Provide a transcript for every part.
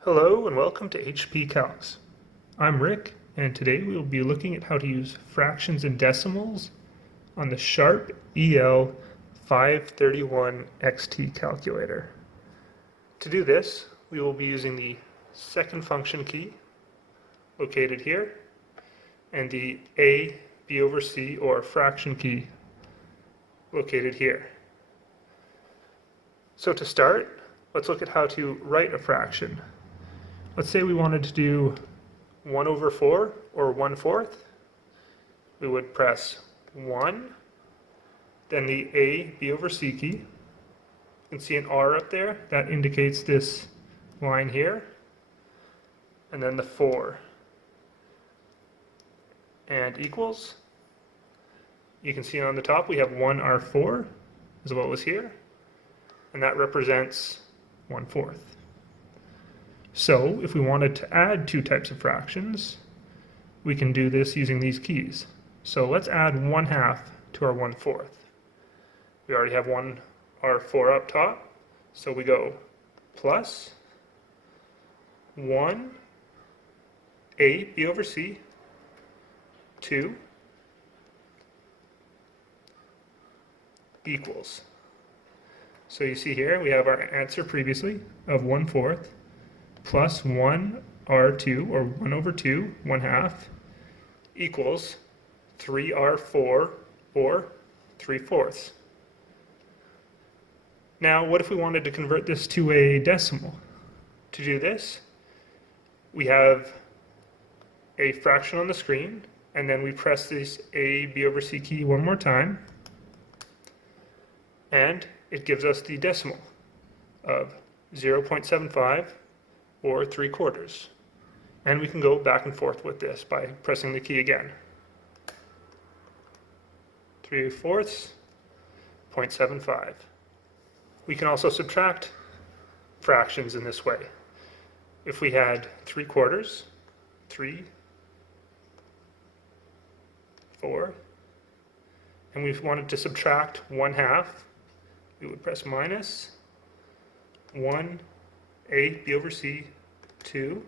Hello and welcome to HP Calcs. I'm Rick, and today we will be looking at how to use fractions and decimals on the Sharp EL-531XT calculator. To do this, we will be using the second function key located here and the A, B over C or fraction key located here. So to start, let's look at how to write a fraction. Let's say we wanted to do 1 over 4 or 1/4. We would press 1, then the A, B over C key. You can see an R up there, that indicates this line here, and then the 4, and equals. You can see on the top we have 1R4 is what was here, and that represents 1/4. So if we wanted to add two types of fractions, we can do this using these keys. So let's add 1/2 to our 1/4. We already have 1R4 up top, so we go plus 1 A, B over C, 2 equals. So you see here we have our answer previously of 1/4 plus 1R2 or 1 over 2, 1/2 equals 3R4 or 3/4. Now what if we wanted to convert this to a decimal? To do this, we have a fraction on the screen, and then we press this A, B over C key one more time, and it gives us the decimal of 0.75 or 3/4. And we can go back and forth with this by pressing the key again. 3/4, 0.75. We can also subtract fractions in this way. If we had 3/4, 3, 4, and we wanted to subtract 1/2, we would press minus 1 A, B over C, 2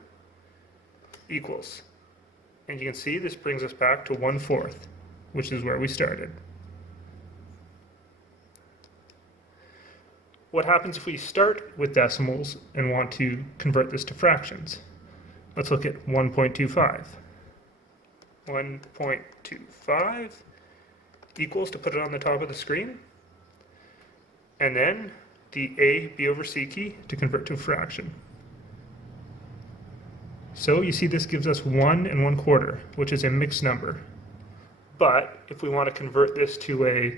equals. And you can see this brings us back to 1/4, which is where we started. What happens if we start with decimals and want to convert this to fractions? Let's look at 1.25. 1.25 equals, to put it on the top of the screen, and then the A, B over C key to convert to a fraction. So you see this gives us 1 1/4, which is a mixed number. But if we want to convert this to a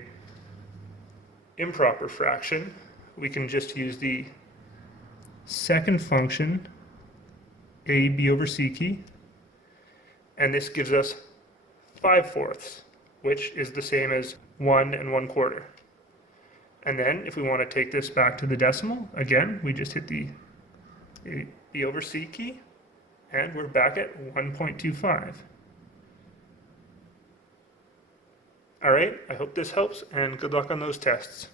improper fraction, we can just use the second function, A, B over C key, and this gives us 5/4, which is the same as 1 1/4. And then if we want to take this back to the decimal, again, we just hit the B over C key, and we're back at 1.25. All right, I hope this helps, and good luck on those tests.